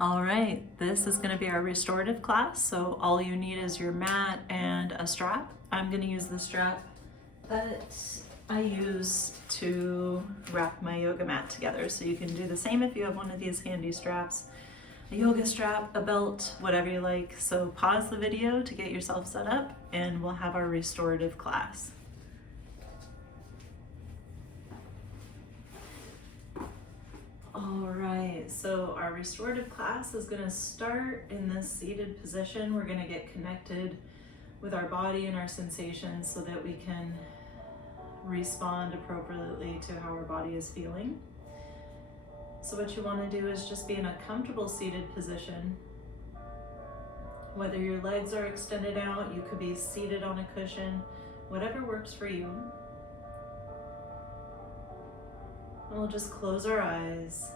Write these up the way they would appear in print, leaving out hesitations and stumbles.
All right, this is going to be our restorative class. So all you need is your mat and a strap. I'm going to use the strap that I use to wrap my yoga mat together. So you can do the same if you have one of these handy straps, a yoga strap, a belt, whatever you like. So pause the video to get yourself set up and we'll have our restorative class. All right, so our restorative class is going to start in this seated position. We're going to get connected with our body and our sensations so that we can respond appropriately to how our body is feeling. So what you want to do is just be in a comfortable seated position. Whether your legs are extended out, you could be seated on a cushion, whatever works for you. And we'll just close our eyes,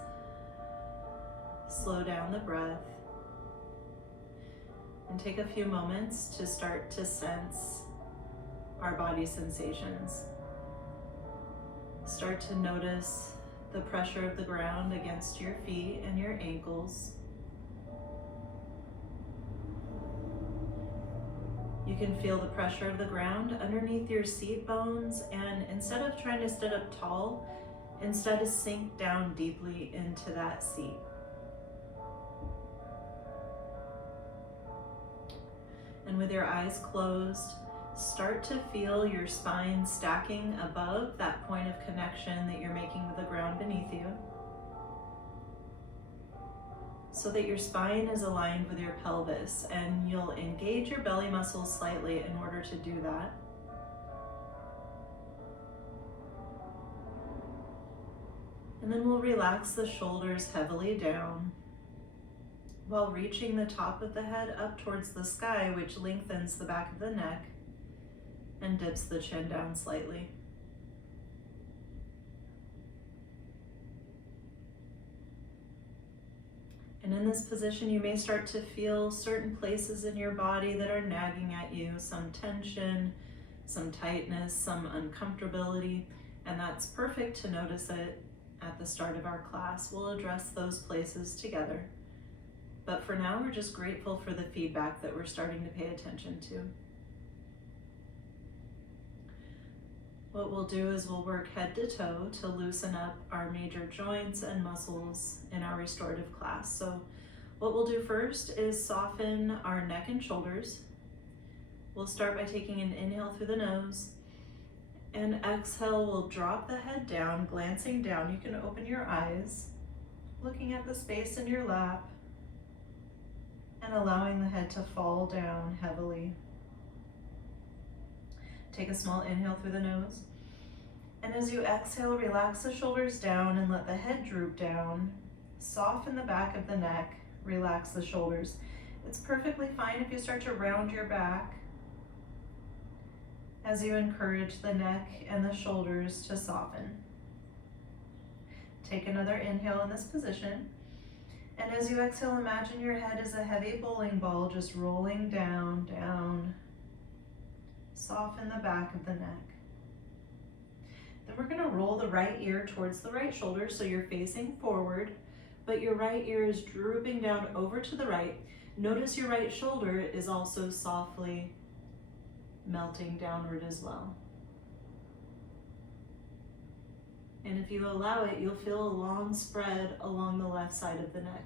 slow down the breath, and take a few moments to start to sense our body sensations. Start to notice the pressure of the ground against your feet and your ankles. You can feel the pressure of the ground underneath your seat bones, and instead of trying to sit up tall, instead sink down deeply into that seat. And with your eyes closed, start to feel your spine stacking above that point of connection that you're making with the ground beneath you, so that your spine is aligned with your pelvis, and you'll engage your belly muscles slightly in order to do that. And then we'll relax the shoulders heavily down while reaching the top of the head up towards the sky, which lengthens the back of the neck and dips the chin down slightly. And in this position, you may start to feel certain places in your body that are nagging at you, some tension, some tightness, some uncomfortability, and that's perfect to notice it at the start of our class. We'll address those places together. But for now, we're just grateful for the feedback that we're starting to pay attention to. What we'll do is we'll work head to toe to loosen up our major joints and muscles in our restorative class. So what we'll do first is soften our neck and shoulders. We'll start by taking an inhale through the nose, and exhale, we'll drop the head down, glancing down. You can open your eyes, looking at the space in your lap, and allowing the head to fall down heavily. Take a small inhale through the nose. And as you exhale, relax the shoulders down and let the head droop down. Soften the back of the neck, relax the shoulders. It's perfectly fine if you start to round your back as you encourage the neck and the shoulders to soften. Take another inhale in this position. And as you exhale, imagine your head is a heavy bowling ball just rolling down, down. Soften the back of the neck. Then we're going to roll the right ear towards the right shoulder so you're facing forward, but your right ear is drooping down over to the right. Notice your right shoulder is also softly melting downward as well. And if you allow it, you'll feel a long spread along the left side of the neck.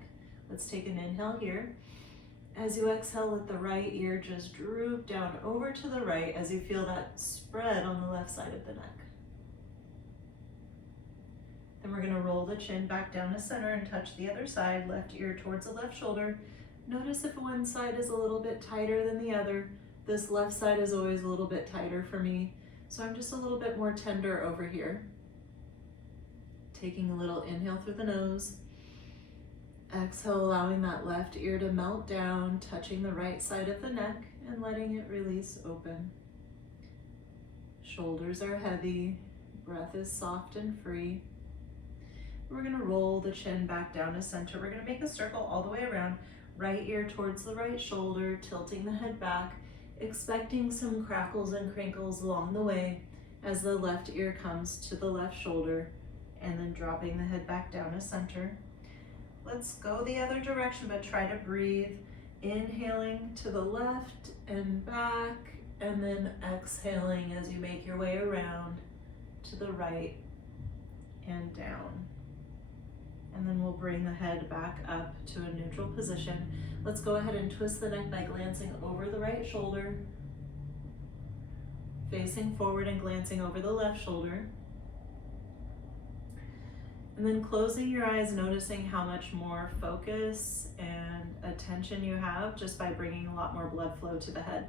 Let's take an inhale here. As you exhale, let the right ear just droop down over to the right as you feel that spread on the left side of the neck. Then we're going to roll the chin back down to center and touch the other side, left ear towards the left shoulder. Notice if one side is a little bit tighter than the other. This left side is always a little bit tighter for me, so I'm just a little bit more tender over here. Taking a little inhale through the nose. Exhale, allowing that left ear to melt down, touching the right side of the neck and letting it release open. Shoulders are heavy, breath is soft and free. We're going to roll the chin back down to center. We're going to make a circle all the way around, right ear towards the right shoulder, tilting the head back, expecting some crackles and crinkles along the way as the left ear comes to the left shoulder, and then dropping the head back down to center. Let's go the other direction, but try to breathe. Inhaling to the left and back, and then exhaling as you make your way around to the right and down. And then we'll bring the head back up to a neutral position. Let's go ahead and twist the neck by glancing over the right shoulder, facing forward and glancing over the left shoulder. And then closing your eyes, noticing how much more focus and attention you have just by bringing a lot more blood flow to the head.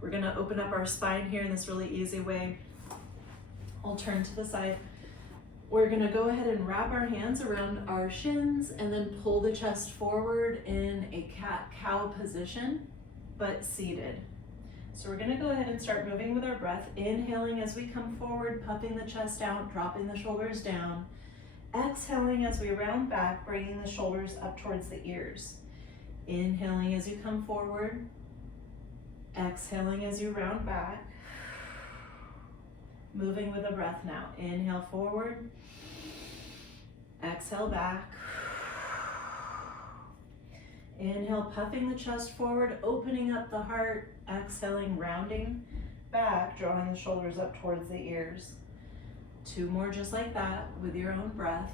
We're gonna open up our spine here in this really easy way. I'll turn to the side. We're gonna go ahead and wrap our hands around our shins and then pull the chest forward in a cat-cow position, but seated. So we're gonna go ahead and start moving with our breath, inhaling as we come forward, puffing the chest out, dropping the shoulders down. Exhaling as we round back, bringing the shoulders up towards the ears. Inhaling as you come forward. Exhaling as you round back. Moving with the breath now. Inhale forward. Exhale back. Inhale, puffing the chest forward, opening up the heart. Exhaling, rounding back, drawing the shoulders up towards the ears. 2 more just like that with your own breath.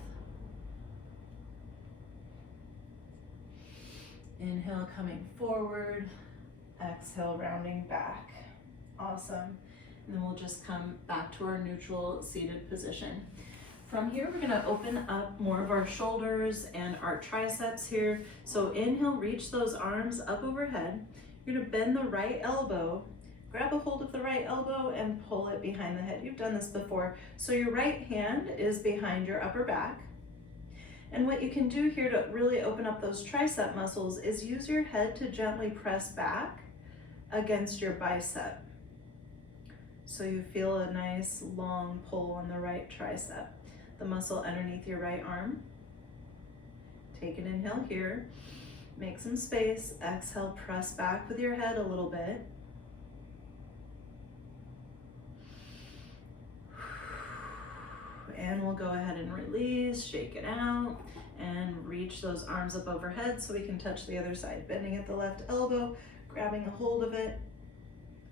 Inhale, coming forward. Exhale, rounding back. Awesome. And then we'll just come back to our neutral seated position. From here, we're gonna open up more of our shoulders and our triceps here. So inhale, reach those arms up overhead. You're gonna bend the right elbow, grab a hold of the right elbow and pull it behind the head. You've done this before. So your right hand is behind your upper back. And what you can do here to really open up those tricep muscles is use your head to gently press back against your bicep. So you feel a nice long pull on the right tricep, the muscle underneath your right arm. Take an inhale here, make some space, exhale, press back with your head a little bit. And we'll go ahead and release, shake it out, and reach those arms up overhead so we can touch the other side. Bending at the left elbow, grabbing a hold of it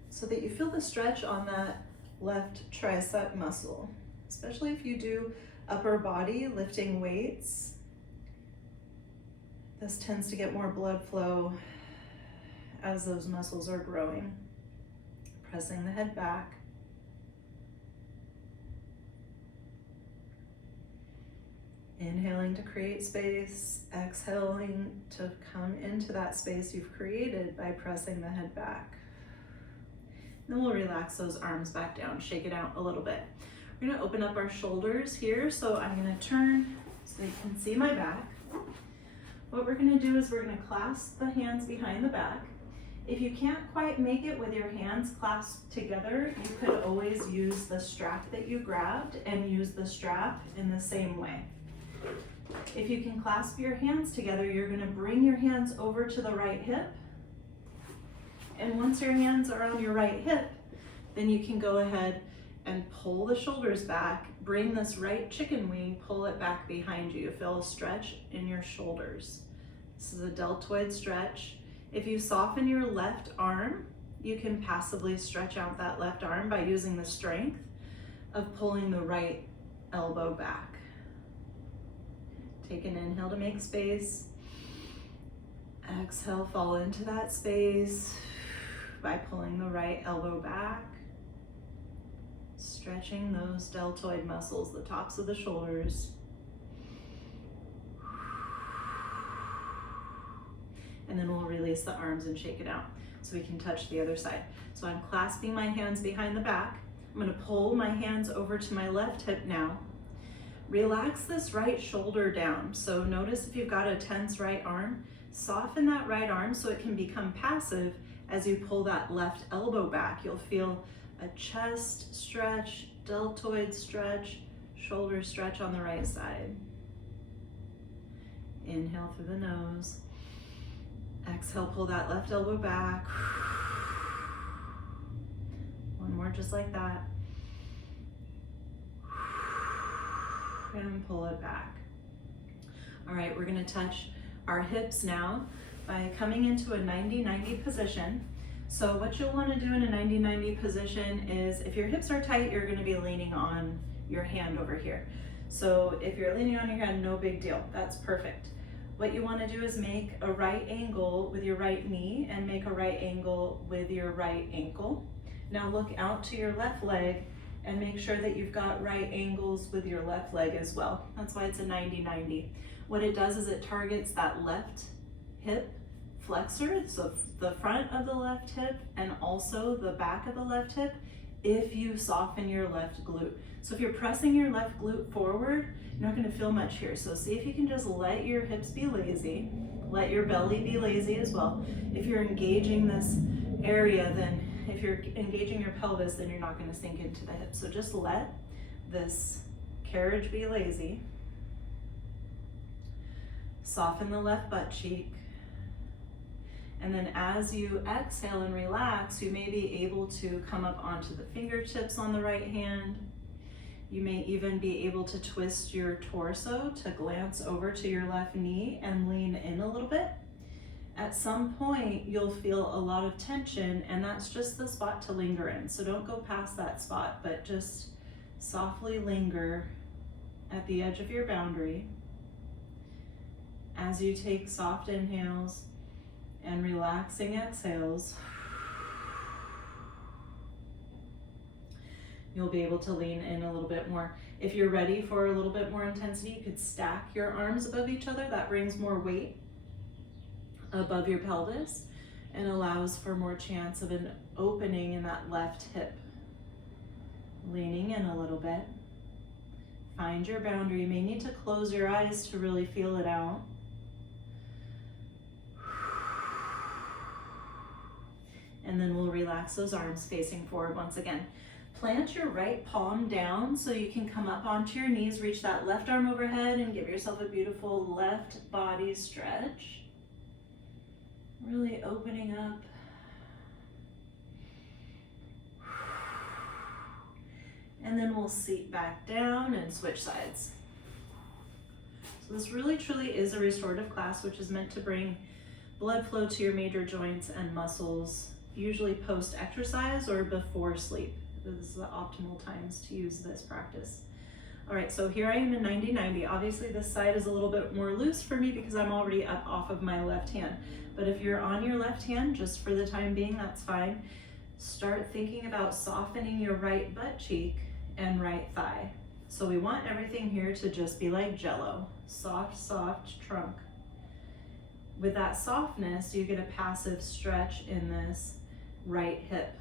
so that you feel the stretch on that left tricep muscle. Especially if you do upper body lifting weights, this tends to get more blood flow as those muscles are growing. Pressing the head back. Inhaling to create space, exhaling to come into that space you've created by pressing the head back. Then we'll relax those arms back down, shake it out a little bit. We're gonna open up our shoulders here, so I'm gonna turn so you can see my back. What we're gonna do is we're gonna clasp the hands behind the back. If you can't quite make it with your hands clasped together, you could always use the strap that you grabbed and use the strap in the same way. If you can clasp your hands together, you're gonna bring your hands over to the right hip. And once your hands are on your right hip, then you can go ahead and pull the shoulders back, bring this right chicken wing, pull it back behind you. Feel a stretch in your shoulders. This is a deltoid stretch. If you soften your left arm, you can passively stretch out that left arm by using the strength of pulling the right elbow back. Take an inhale to make space. Exhale, fall into that space by pulling the right elbow back. Stretching those deltoid muscles, the tops of the shoulders. And then we'll release the arms and shake it out so we can touch the other side. So I'm clasping my hands behind the back. I'm gonna pull my hands over to my left hip now. Relax this right shoulder down. So notice if you've got a tense right arm, soften that right arm so it can become passive as you pull that left elbow back. You'll feel a chest stretch, deltoid stretch, shoulder stretch on the right side. Inhale through the nose. Exhale, pull that left elbow back. One more just like that. And pull it back. All right, we're gonna touch our hips now by coming into a 90-90 position. So what you'll wanna do in a 90-90 position is, if your hips are tight, you're gonna be leaning on your hand over here. So if you're leaning on your hand, no big deal, that's perfect. What you wanna do is make a right angle with your right knee and make a right angle with your right ankle. Now look out to your left leg and make sure that you've got right angles with your left leg as well. That's why it's a 90-90. What it does is it targets that left hip flexor, so the front of the left hip and also the back of the left hip, if you soften your left glute. So if you're pressing your left glute forward, you're not gonna feel much here. So see if you can just let your hips be lazy, let your belly be lazy as well. If you're engaging this area, then if you're engaging your pelvis, then you're not gonna sink into the hips. So just let this carriage be lazy. Soften the left butt cheek. And then as you exhale and relax, you may be able to come up onto the fingertips on the right hand. You may even be able to twist your torso to glance over to your left knee and lean in a little bit. At some point, you'll feel a lot of tension, and that's just the spot to linger in. So don't go past that spot, but just softly linger at the edge of your boundary as you take soft inhales and relaxing exhales. You'll be able to lean in a little bit more. If you're ready for a little bit more intensity, you could stack your arms above each other. That brings more weight above your pelvis and allows for more chance of an opening in that left hip. Leaning in a little bit. Find your boundary. You may need to close your eyes to really feel it out. And then we'll relax those arms facing forward once again. Plant your right palm down so you can come up onto your knees, reach that left arm overhead and give yourself a beautiful left body stretch. Really opening up. And then we'll seat back down and switch sides. So this really truly is a restorative class, which is meant to bring blood flow to your major joints and muscles, usually post-exercise or before sleep. This is the optimal times to use this practice. All right, so here I am in 90-90. Obviously this side is a little bit more loose for me because I'm already up off of my left hand. But if you're on your left hand, just for the time being, that's fine. Start thinking about softening your right butt cheek and right thigh. So we want everything here to just be like Jello, soft, soft trunk. With that softness, you get a passive stretch in this right hip.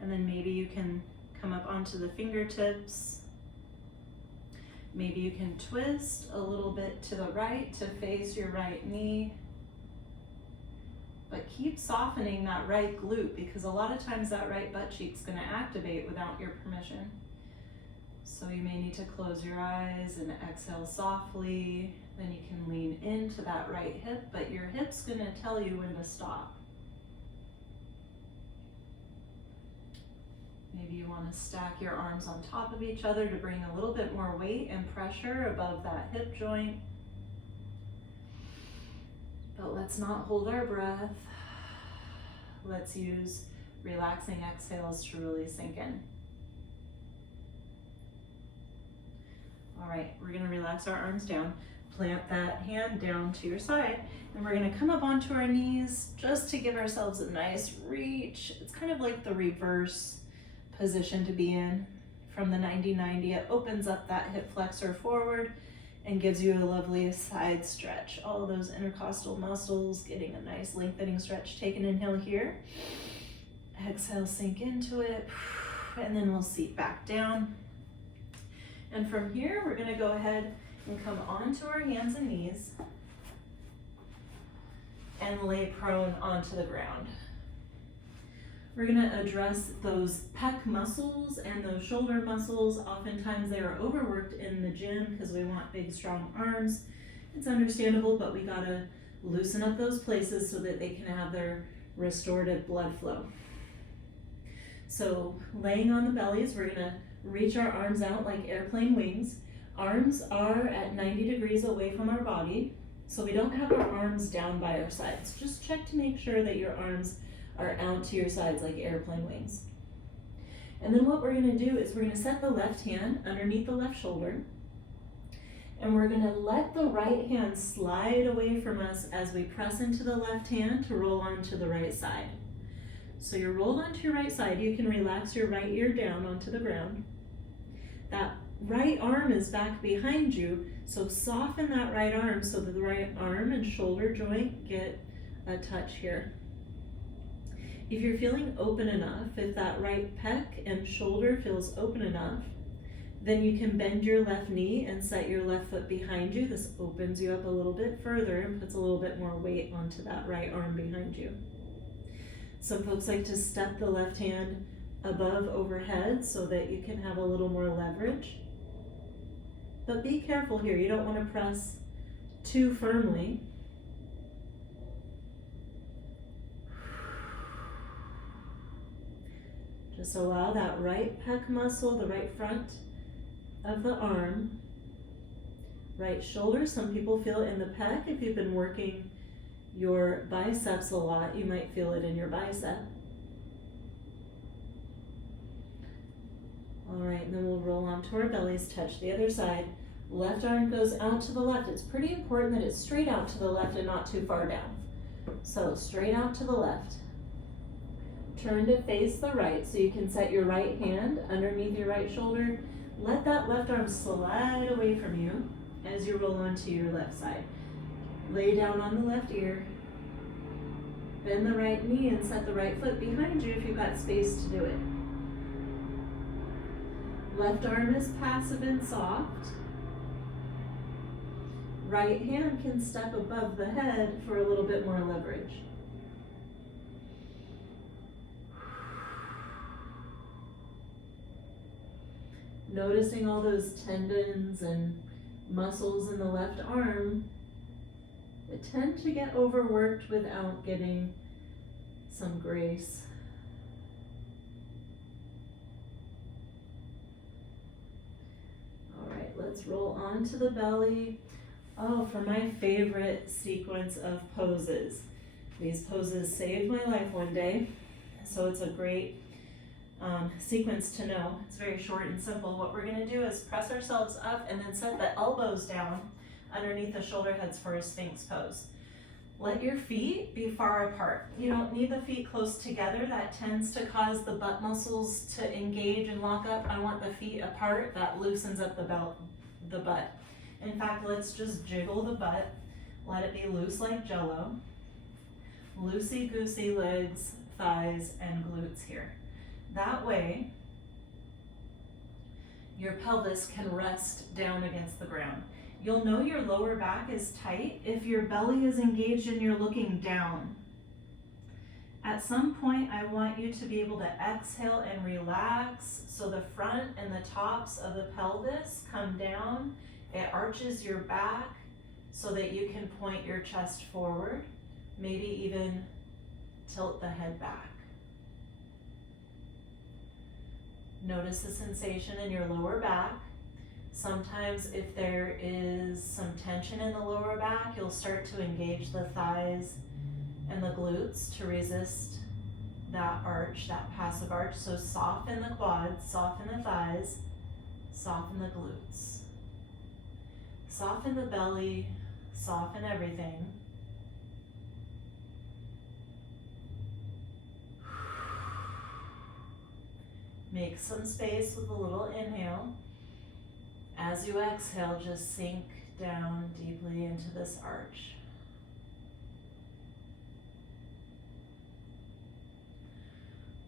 And then maybe you can come up onto the fingertips. Maybe you can twist a little bit to the right to face your right knee. But keep softening that right glute because a lot of times that right butt cheek's gonna activate without your permission. So you may need to close your eyes and exhale softly. Then you can lean into that right hip, but your hip's gonna tell you when to stop. Maybe you want to stack your arms on top of each other to bring a little bit more weight and pressure above that hip joint. But let's not hold our breath. Let's use relaxing exhales to really sink in. All right, we're gonna relax our arms down. Plant that hand down to your side, and we're gonna come up onto our knees just to give ourselves a nice reach. It's kind of like the reverse position to be in from the 90-90. It opens up that hip flexor forward and gives you a lovely side stretch. All of those intercostal muscles getting a nice lengthening stretch. Take an inhale here. Exhale, sink into it. And then we'll seat back down. And from here, we're gonna go ahead and come onto our hands and knees and lay prone onto the ground. We're gonna address those pec muscles and those shoulder muscles. Oftentimes they are overworked in the gym because we want big, strong arms. It's understandable, but we gotta loosen up those places so that they can have their restorative blood flow. So laying on the bellies, we're gonna reach our arms out like airplane wings. Arms are at 90 degrees away from our body, so we don't have our arms down by our sides. Just check to make sure that your arms are out to your sides like airplane wings. And then what we're gonna do is we're gonna set the left hand underneath the left shoulder, and we're gonna let the right hand slide away from us as we press into the left hand to roll onto the right side. So you're rolled onto your right side. You can relax your right ear down onto the ground. That right arm is back behind you, so soften that right arm so that the right arm and shoulder joint get a touch here. If you're feeling open enough, if that right pec and shoulder feels open enough, then you can bend your left knee and set your left foot behind you. This opens you up a little bit further and puts a little bit more weight onto that right arm behind you. Some folks like to step the left hand above overhead so that you can have a little more leverage. But be careful here, you don't want to press too firmly. Just allow that right pec muscle, the right front of the arm, right shoulder. Some people feel it in the pec. If you've been working your biceps a lot, you might feel it in your bicep. All right, and then we'll roll onto our bellies, touch the other side. Left arm goes out to the left. It's pretty important that it's straight out to the left and not too far down. So straight out to the left. Turn to face the right so you can set your right hand underneath your right shoulder. Let that left arm slide away from you as you roll onto your left side. Lay down on the left ear. Bend the right knee and set the right foot behind you if you've got space to do it. Left arm is passive and soft. Right hand can step above the head for a little bit more leverage. Noticing all those tendons and muscles in the left arm that tend to get overworked without getting some grace. All right, let's roll onto the belly. Oh, for my favorite sequence of poses. These poses saved my life one day, so it's a great sequence to know. It's very short and simple. What we're going to do is press ourselves up and then set the elbows down underneath the shoulder heads for a Sphinx pose. Let your feet be far apart. You don't need the feet close together. That tends to cause the butt muscles to engage and lock up. I want the feet apart. That loosens up the butt. In fact, let's just jiggle the butt. Let it be loose like jello. Loosey-goosey legs, thighs, and glutes here. That way, your pelvis can rest down against the ground. You'll know your lower back is tight if your belly is engaged and you're looking down. At some point, I want you to be able to exhale and relax so the front and the tops of the pelvis come down. It arches your back so that you can point your chest forward, maybe even tilt the head back. Notice the sensation in your lower back. Sometimes if there is some tension in the lower back, you'll start to engage the thighs and the glutes to resist that arch, that passive arch. So soften the quads, soften the thighs, soften the glutes. Soften the belly, soften everything. Make some space with a little inhale. As you exhale, just sink down deeply into this arch.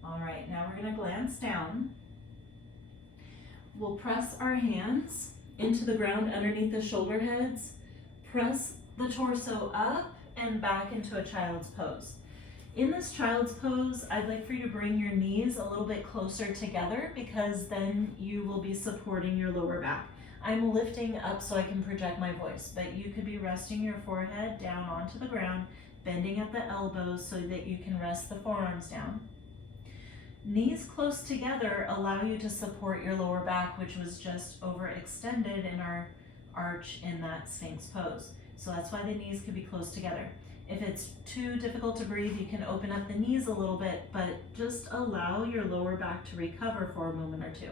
All right, now we're going to glance down. We'll press our hands into the ground underneath the shoulder heads. Press the torso up and back into a child's pose. In this child's pose, I'd like for you to bring your knees a little bit closer together because then you will be supporting your lower back. I'm lifting up so I can project my voice, but you could be resting your forehead down onto the ground, bending at the elbows so that you can rest the forearms down. Knees close together allow you to support your lower back, which was just overextended in our arch in that Sphinx pose. So that's why the knees could be close together. If it's too difficult to breathe, you can open up the knees a little bit, but just allow your lower back to recover for a moment or two.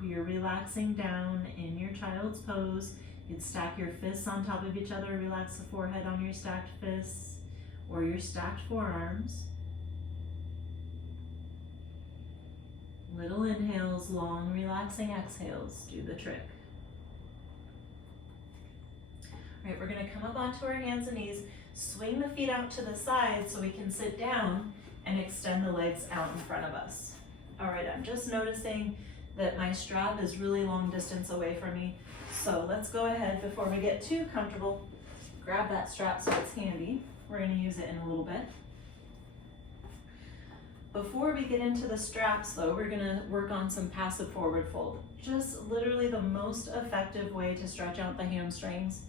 You're relaxing down in your child's pose. You'd stack your fists on top of each other, relax the forehead on your stacked fists or your stacked forearms. Little inhales, long relaxing exhales do the trick. All right, we're gonna come up onto our hands and knees, swing the feet out to the side so we can sit down and extend the legs out in front of us. All right, I'm just noticing that my strap is really long distance away from me. So let's go ahead, before we get too comfortable, grab that strap so it's handy. We're gonna use it in a little bit. Before we get into the straps though, we're gonna work on some passive forward fold. Just literally the most effective way to stretch out the hamstrings.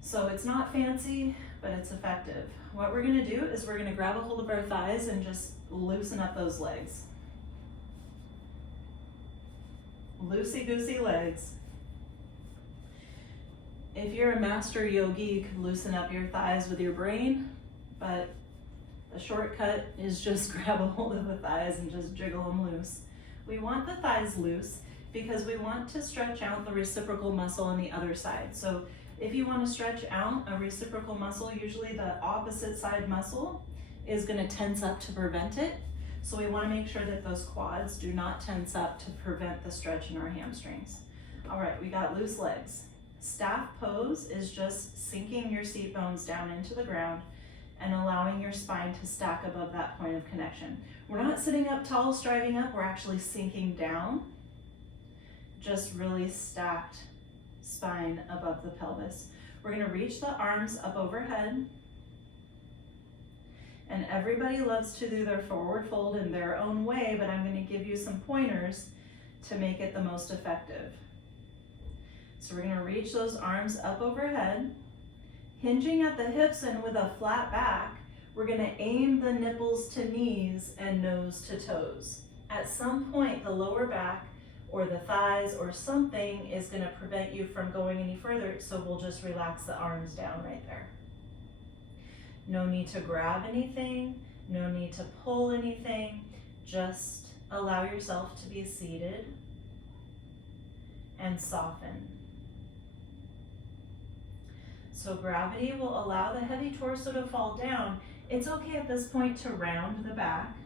So it's not fancy, but it's effective. What we're gonna do is we're gonna grab a hold of our thighs and just loosen up those legs. Loosey-goosey legs. If you're a master yogi, you can loosen up your thighs with your brain, but the shortcut is just grab a hold of the thighs and just jiggle them loose. We want the thighs loose because we want to stretch out the reciprocal muscle on the other side. So if you want to stretch out a reciprocal muscle, usually the opposite side muscle is going to tense up to prevent it. So we want to make sure that those quads do not tense up to prevent the stretch in our hamstrings. All right, we got loose legs. Staff pose is just sinking your seat bones down into the ground and allowing your spine to stack above that point of connection. We're not sitting up tall, striving up, we're actually sinking down. Just really stacked spine above the pelvis. We're gonna reach the arms up overhead. And everybody loves to do their forward fold in their own way, but I'm gonna give you some pointers to make it the most effective. So we're gonna reach those arms up overhead, hinging at the hips and with a flat back, we're gonna aim the nipples to knees and nose to toes. At some point, the lower back or the thighs or something is gonna prevent you from going any further, so we'll just relax the arms down right there. No need to grab anything, no need to pull anything, just allow yourself to be seated and soften. So gravity will allow the heavy torso to fall down. It's okay at this point to round the back,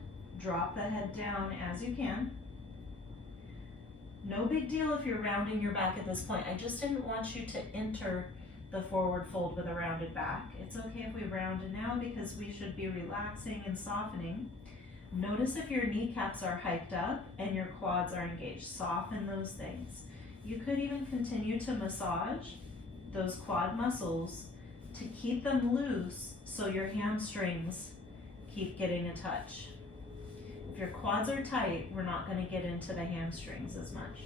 drop the head down as you can. No big deal if you're rounding your back at this point. I just didn't want you to enter the forward fold with a rounded back. It's okay if we round it now because we should be relaxing and softening. Notice if your kneecaps are hiked up and your quads are engaged. Soften those things. You could even continue to massage those quad muscles to keep them loose so your hamstrings keep getting a touch. If your quads are tight, we're not going to get into the hamstrings as much.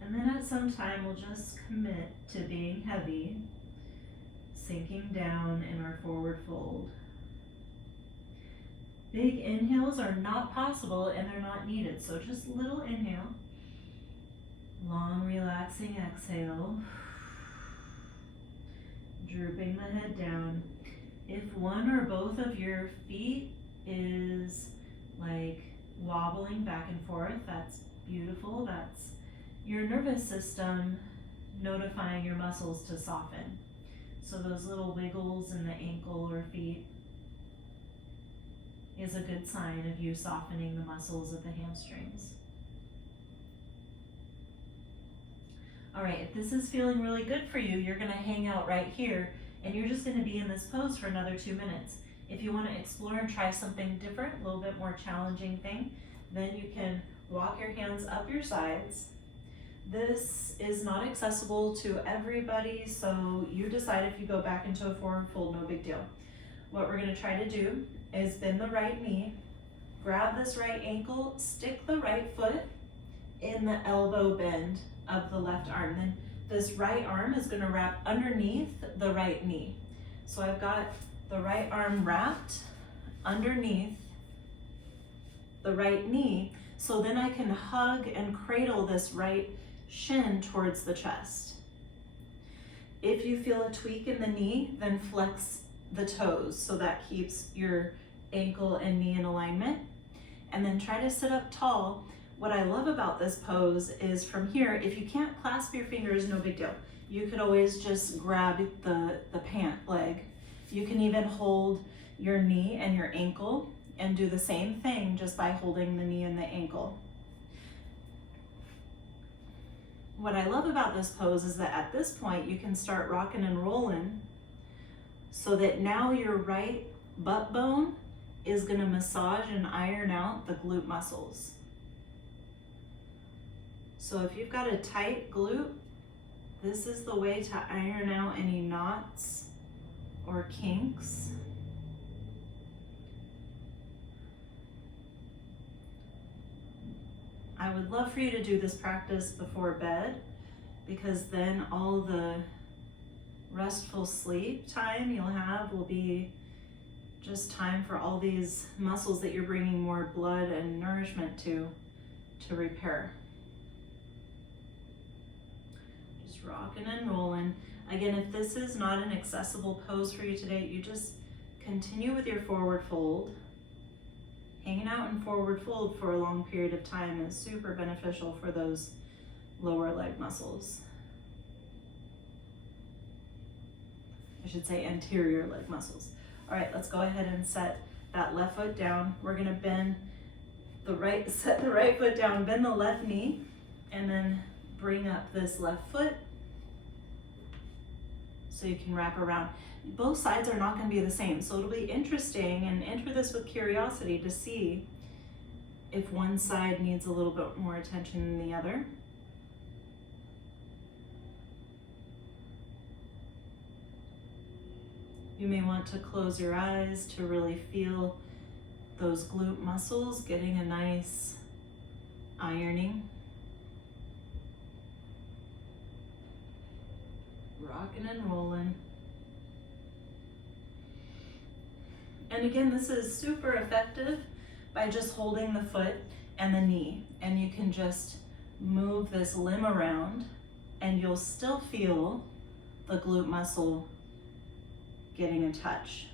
And then at some time, we'll just commit to being heavy, sinking down in our forward fold. Big inhales are not possible and they're not needed, so just little inhale. Long relaxing exhale. Drooping the head down. If one or both of your feet is like wobbling back and forth, that's beautiful. That's your nervous system notifying your muscles to soften. So those little wiggles in the ankle or feet is a good sign of you softening the muscles of the hamstrings. All right, if this is feeling really good for you, you're gonna hang out right here and you're just gonna be in this pose for another 2 minutes. If you wanna explore and try something different, a little bit more challenging thing, then you can walk your hands up your sides. This is not accessible to everybody, so you decide if you go back into a forward fold, no big deal. What we're gonna try to do is bend the right knee, grab this right ankle, stick the right foot in the elbow bend of the left arm, then this right arm is going to wrap underneath the right knee. So I've got the right arm wrapped underneath the right knee, so then I can hug and cradle this right shin towards the chest. If you feel a tweak in the knee, then flex the toes so that keeps your ankle and knee in alignment. And then try to sit up tall. What I love about this pose is from here, if you can't clasp your fingers, no big deal. You could always just grab the pant leg. You can even hold your knee and your ankle and do the same thing just by holding the knee and the ankle. What I love about this pose is that at this point you can start rocking and rolling so that now your right butt bone is going to massage and iron out the glute muscles. So if you've got a tight glute, this is the way to iron out any knots or kinks. I would love for you to do this practice before bed, because then all the restful sleep time you'll have will be just time for all these muscles that you're bringing more blood and nourishment to repair. Just rocking and rolling. Again, if this is not an accessible pose for you today, you just continue with your forward fold. Hanging out in forward fold for a long period of time is super beneficial for those lower leg muscles. I should say anterior leg muscles. All right, let's go ahead and set that left foot down. We're gonna set the right foot down, bend the left knee, and then bring up this left foot so you can wrap around. Both sides are not going to be the same, so it'll be interesting, and enter this with curiosity to see if one side needs a little bit more attention than the other. You may want to close your eyes to really feel those glute muscles getting a nice ironing. Rocking and rolling. And again, this is super effective by just holding the foot and the knee, and you can just move this limb around and you'll still feel the glute muscle getting a touch.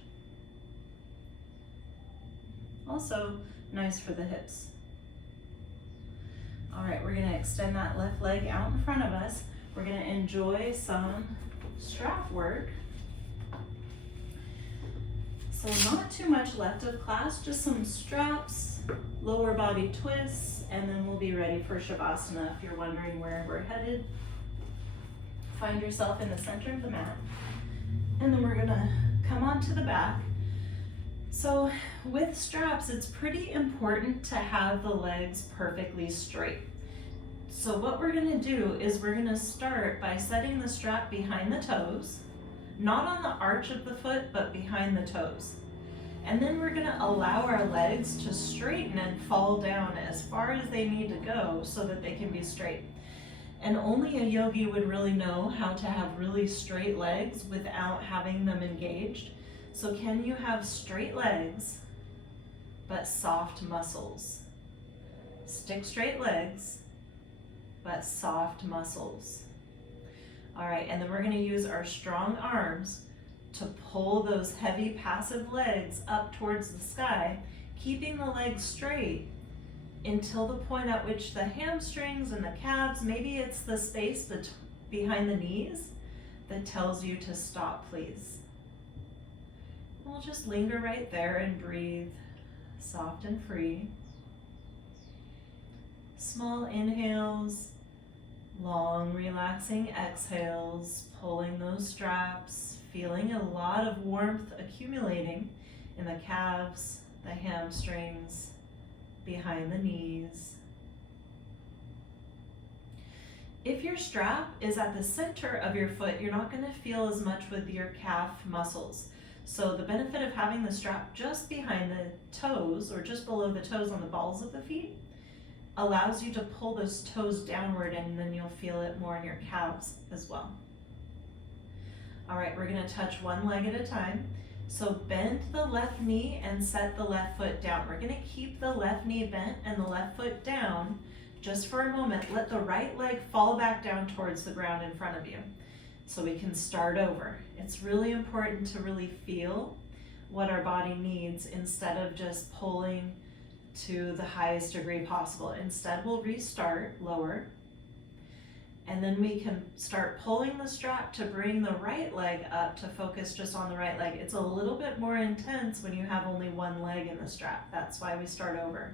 Also nice for the hips. All right, we're gonna extend that left leg out in front of us. We're gonna enjoy some strap work. So not too much left of class, just some straps, lower body twists, and then we'll be ready for Shavasana if you're wondering where we're headed. Find yourself in the center of the mat, and then we're gonna come onto the back. So with straps, it's pretty important to have the legs perfectly straight. So what we're gonna do is we're gonna start by setting the strap behind the toes, not on the arch of the foot, but behind the toes. And then we're gonna allow our legs to straighten and fall down as far as they need to go so that they can be straight. And only a yogi would really know how to have really straight legs without having them engaged. So can you have straight legs, but soft muscles? Stick straight legs, but soft muscles. All right, and then we're gonna use our strong arms to pull those heavy passive legs up towards the sky, keeping the legs straight until the point at which the hamstrings and the calves, maybe it's the space behind the knees that tells you to stop, please. We'll just linger right there and breathe soft and free. Small inhales, long relaxing exhales, pulling those straps, feeling a lot of warmth accumulating in the calves, the hamstrings, behind the knees. If your strap is at the center of your foot, you're not going to feel as much with your calf muscles. So the benefit of having the strap just behind the toes or just below the toes on the balls of the feet allows you to pull those toes downward, and then you'll feel it more in your calves as well. All right, we're gonna touch one leg at a time. So bend the left knee and set the left foot down. We're gonna keep the left knee bent and the left foot down just for a moment. Let the right leg fall back down towards the ground in front of you so we can start over. It's really important to really feel what our body needs instead of just pulling to the highest degree possible. Instead, we'll restart lower, and then we can start pulling the strap to bring the right leg up to focus just on the right leg. It's a little bit more intense when you have only one leg in the strap. That's why we start over.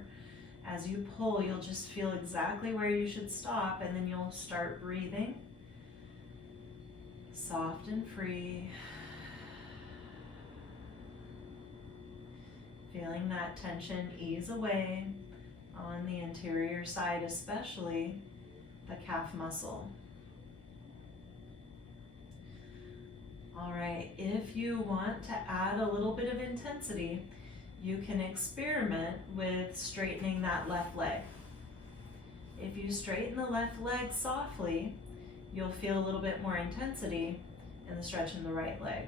As you pull, you'll just feel exactly where you should stop, and then you'll start breathing soft and free. Feeling that tension ease away on the interior side, especially the calf muscle. All right, if you want to add a little bit of intensity, you can experiment with straightening that left leg. If you straighten the left leg softly, you'll feel a little bit more intensity in the stretch in the right leg.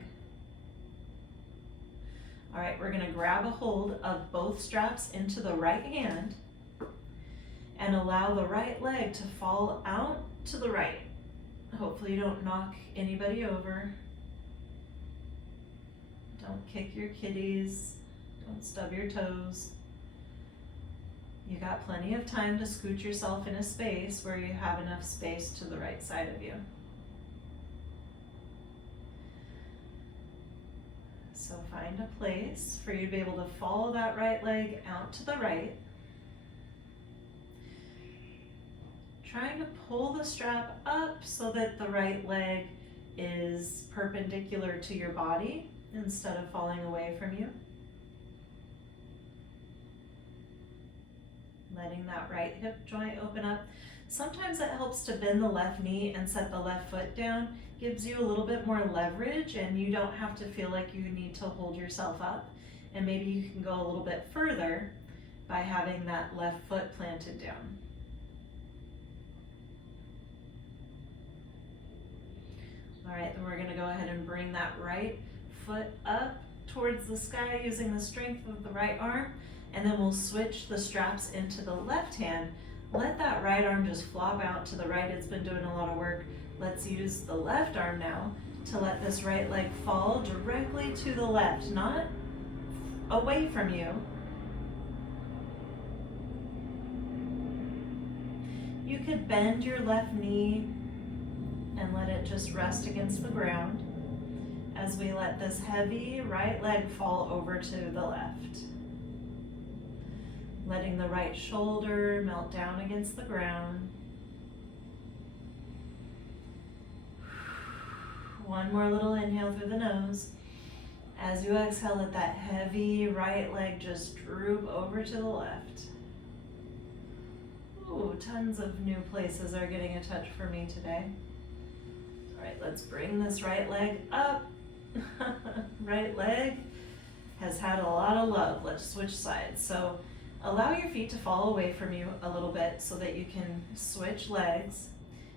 All right, we're gonna grab a hold of both straps into the right hand and allow the right leg to fall out to the right. Hopefully you don't knock anybody over. Don't kick your kitties. Don't stub your toes. You got plenty of time to scoot yourself in a space where you have enough space to the right side of you. So find a place for you to be able to follow that right leg out to the right. Trying to pull the strap up so that the right leg is perpendicular to your body instead of falling away from you. Letting that right hip joint open up. Sometimes it helps to bend the left knee and set the left foot down. Gives you a little bit more leverage, and you don't have to feel like you need to hold yourself up. And maybe you can go a little bit further by having that left foot planted down. All right, then we're gonna go ahead and bring that right foot up towards the sky using the strength of the right arm, and then we'll switch the straps into the left hand. Let that right arm just flop out to the right. It's been doing a lot of work. Let's use the left arm now to let this right leg fall directly to the left, not away from you. You could bend your left knee and let it just rest against the ground as we let this heavy right leg fall over to the left. Letting the right shoulder melt down against the ground. One more little inhale through the nose. As you exhale, let that heavy right leg just droop over to the left. Ooh, tons of new places are getting a touch for me today. All right, let's bring this right leg up. Right leg has had a lot of love. Let's switch sides. So allow your feet to fall away from you a little bit so that you can switch legs.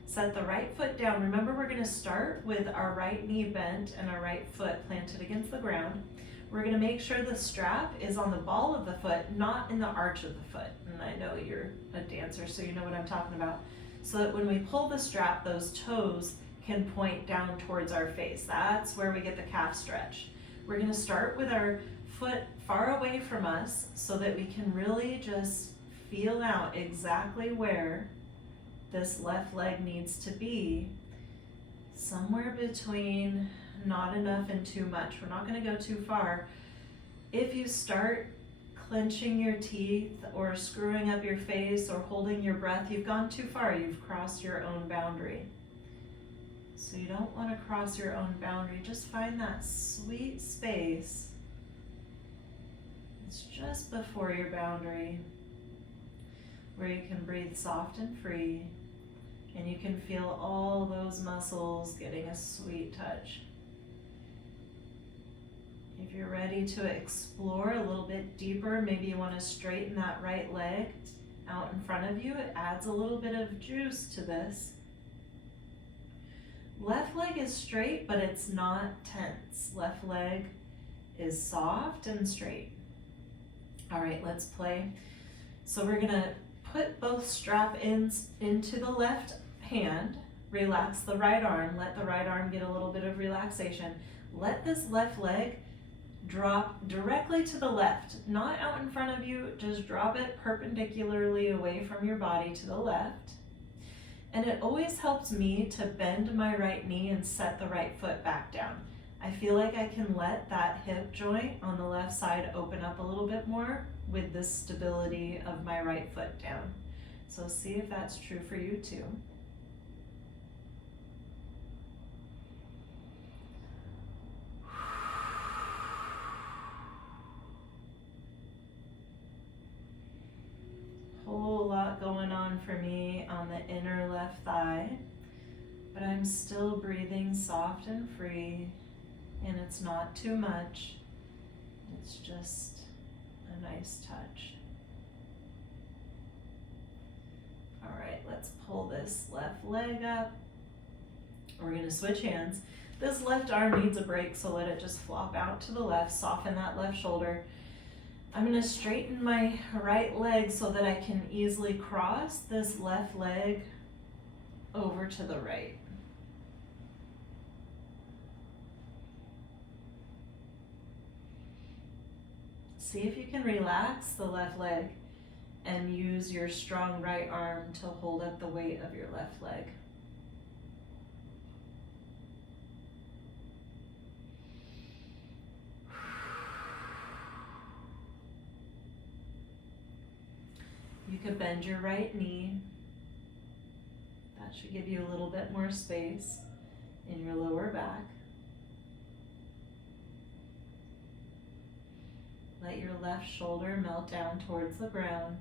Set the right foot down. Remember, we're going to start with our right knee bent and our right foot planted against the ground. We're going to make sure the strap is on the ball of the foot, not in the arch of the foot. And I know you're a dancer, so you know what I'm talking about. So that when we pull the strap, those toes can point down towards our face. That's where we get the calf stretch. We're going to start with our foot far away from us so that we can really just feel out exactly where this left leg needs to be. Somewhere between not enough and too much. We're not going to go too far. If you start clenching your teeth or screwing up your face or holding your breath, you've gone too far. You've crossed your own boundary. So you don't want to cross your own boundary. Just find that sweet space. It's just before your boundary where you can breathe soft and free, and you can feel all those muscles getting a sweet touch. If you're ready to explore a little bit deeper, maybe you want to straighten that right leg out in front of you. It adds a little bit of juice to this. Left leg is straight, but it's not tense. Left leg is soft and straight. All right, let's play. So we're gonna put both strap ends into the left hand, relax the right arm, let the right arm get a little bit of relaxation. Let this left leg drop directly to the left, not out in front of you, just drop it perpendicularly away from your body to the left. And it always helps me to bend my right knee and set the right foot back down. I feel like I can let that hip joint on the left side open up a little bit more with the stability of my right foot down. So see if that's true for you too. Whole lot going on for me on the inner left thigh, but I'm still breathing soft and free, and it's not too much. It's just a nice touch. All right, let's pull this left leg up. We're gonna switch hands. This left arm needs a break, so let it just flop out to the left, soften that left shoulder. I'm gonna straighten my right leg so that I can easily cross this left leg over to the right. See if you can relax the left leg and use your strong right arm to hold up the weight of your left leg. You could bend your right knee. That should give you a little bit more space in your lower back. Let your left shoulder melt down towards the ground.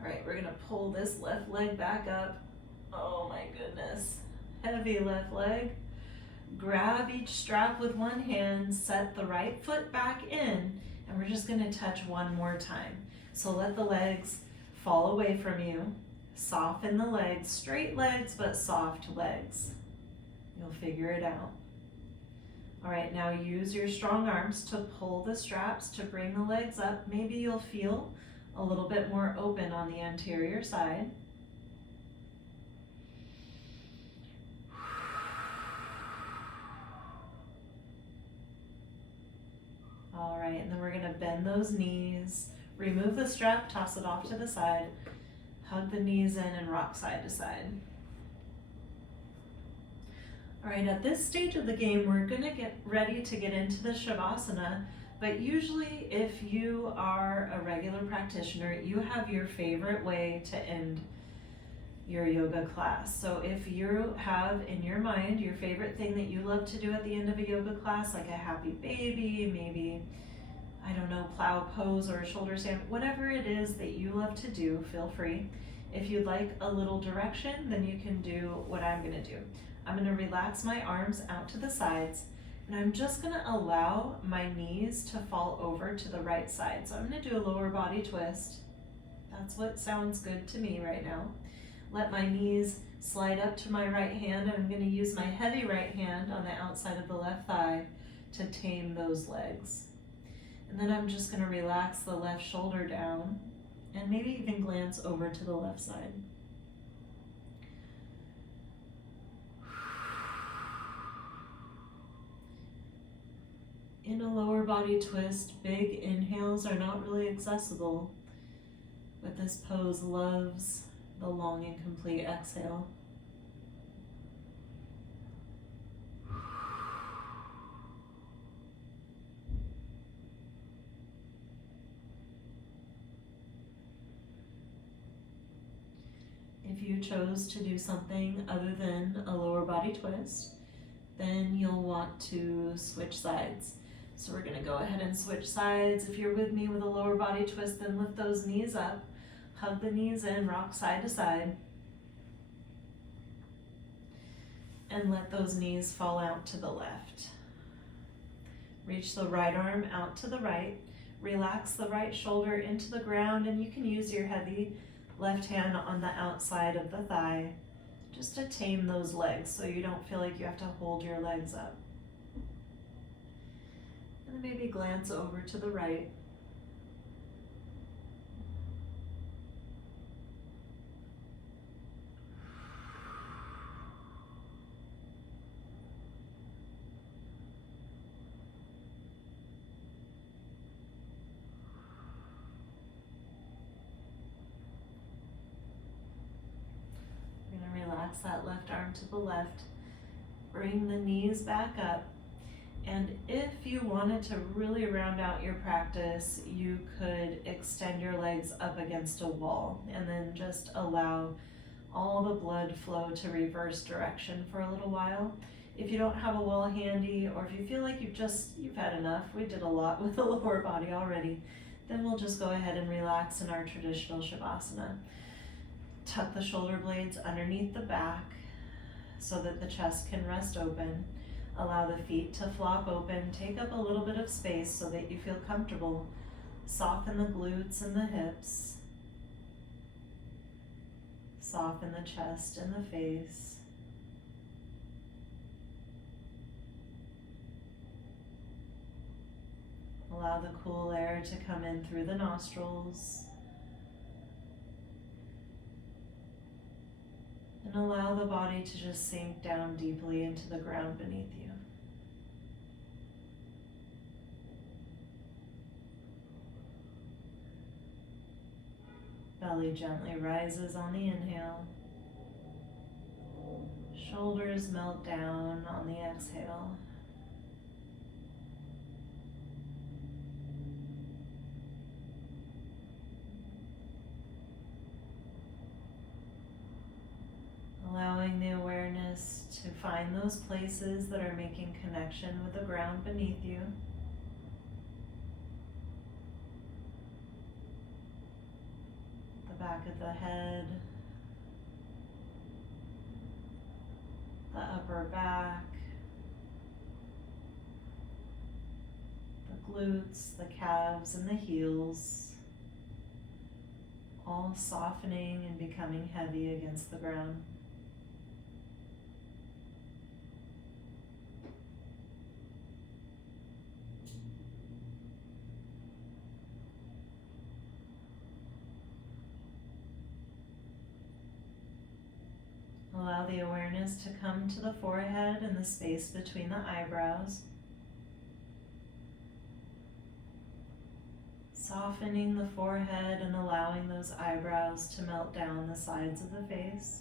All right, we're gonna pull this left leg back up. Oh my goodness, heavy left leg. Grab each strap with one hand, set the right foot back in, and we're just gonna touch one more time. So let the legs fall away from you. Soften the legs, straight legs, but soft legs. You'll figure it out. All right, now use your strong arms to pull the straps to bring the legs up. Maybe you'll feel a little bit more open on the anterior side. All right, and then we're gonna bend those knees, remove the strap, toss it off to the side, hug the knees in and rock side to side. All right, at this stage of the game, we're gonna get ready to get into the Shavasana, but usually if you are a regular practitioner, you have your favorite way to end your yoga class. So if you have in your mind your favorite thing that you love to do at the end of a yoga class, like a happy baby, maybe, I don't know, plow pose or a shoulder stand, whatever it is that you love to do, feel free. If you'd like a little direction, then you can do what I'm gonna do. I'm gonna relax my arms out to the sides, and I'm just gonna allow my knees to fall over to the right side. So I'm gonna do a lower body twist. That's what sounds good to me right now. Let my knees slide up to my right hand, and I'm gonna use my heavy right hand on the outside of the left thigh to tame those legs. And then I'm just gonna relax the left shoulder down, and maybe even glance over to the left side. In a lower body twist, big inhales are not really accessible, but this pose loves the long and complete exhale. If you chose to do something other than a lower body twist, then you'll want to switch sides. So we're gonna go ahead and switch sides. If you're with me with a lower body twist, then lift those knees up, hug the knees in, rock side to side, and let those knees fall out to the left. Reach the right arm out to the right, Relax the right shoulder into the ground, and you can use your heavy left hand on the outside of the thigh just to tame those legs so you don't feel like you have to hold your legs up. And then maybe glance over to the right. Relax that left arm to the left. Bring the knees back up. And if you wanted to really round out your practice, you could extend your legs up against a wall and then just allow all the blood flow to reverse direction for a little while. If you don't have a wall handy, or if you feel like you've had enough, we did a lot with the lower body already, then we'll just go ahead and relax in our traditional Shavasana. Tuck the shoulder blades underneath the back so that the chest can rest open. Allow the feet to flop open. Take up a little bit of space so that you feel comfortable. Soften the glutes and the hips. Soften the chest and the face. Allow the cool air to come in through the nostrils. And allow the body to just sink down deeply into the ground beneath you. Belly gently rises on the inhale. Shoulders melt down on the exhale. Allowing the awareness to find those places that are making connection with the ground beneath you. The back of the head, the upper back, the glutes, the calves, and the heels, all softening and becoming heavy against the ground. Allow the awareness to come to the forehead and the space between the eyebrows. Softening the forehead and allowing those eyebrows to melt down the sides of the face.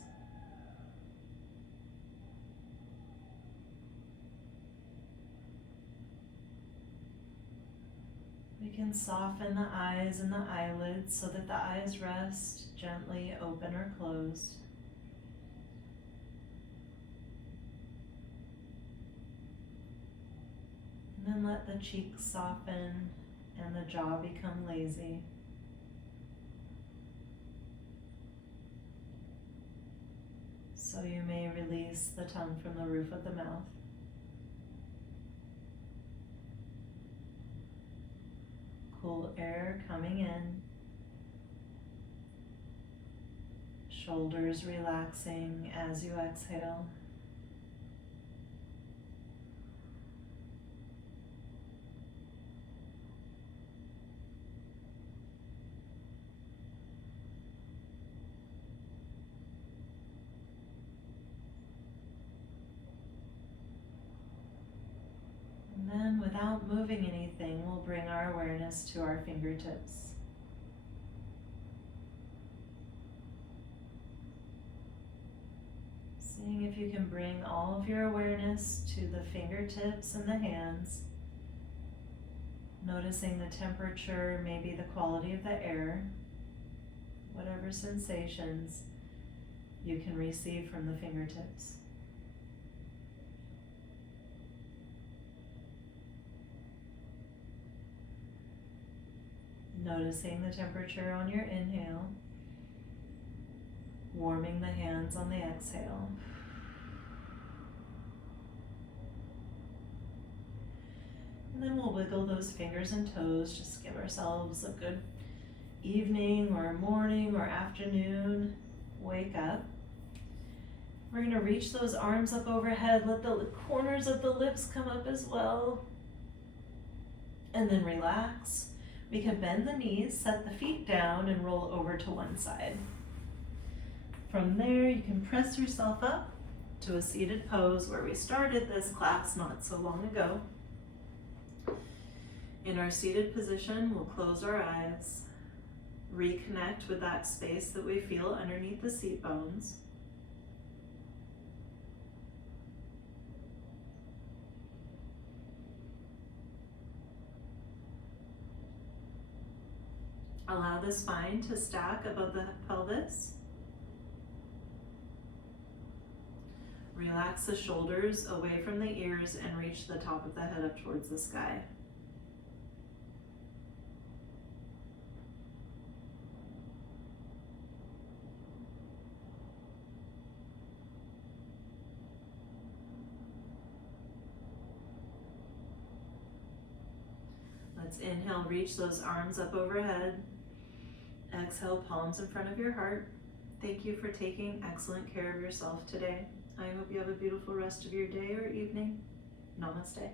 We can soften the eyes and the eyelids so that the eyes rest gently open or closed. And then let the cheeks soften and the jaw become lazy. So you may release the tongue from the roof of the mouth. Cool air coming in. Shoulders relaxing as you exhale. And then, without moving anything, we'll bring our awareness to our fingertips. Seeing if you can bring all of your awareness to the fingertips and the hands. Noticing the temperature, maybe the quality of the air, whatever sensations you can receive from the fingertips. Noticing the temperature on your inhale, warming the hands on the exhale. And then we'll wiggle those fingers and toes, just give ourselves a good evening or morning or afternoon wake up. We're going to reach those arms up overhead, let the corners of the lips come up as well. And then relax. We can bend the knees, set the feet down, and roll over to one side. From there, you can press yourself up to a seated pose where we started this class not so long ago. In our seated position, we'll close our eyes, reconnect with that space that we feel underneath the seat bones. Allow the spine to stack above the pelvis. Relax the shoulders away from the ears and reach the top of the head up towards the sky. Let's inhale, reach those arms up overhead. Exhale, palms in front of your heart. Thank you for taking excellent care of yourself today. I hope you have a beautiful rest of your day or evening. Namaste.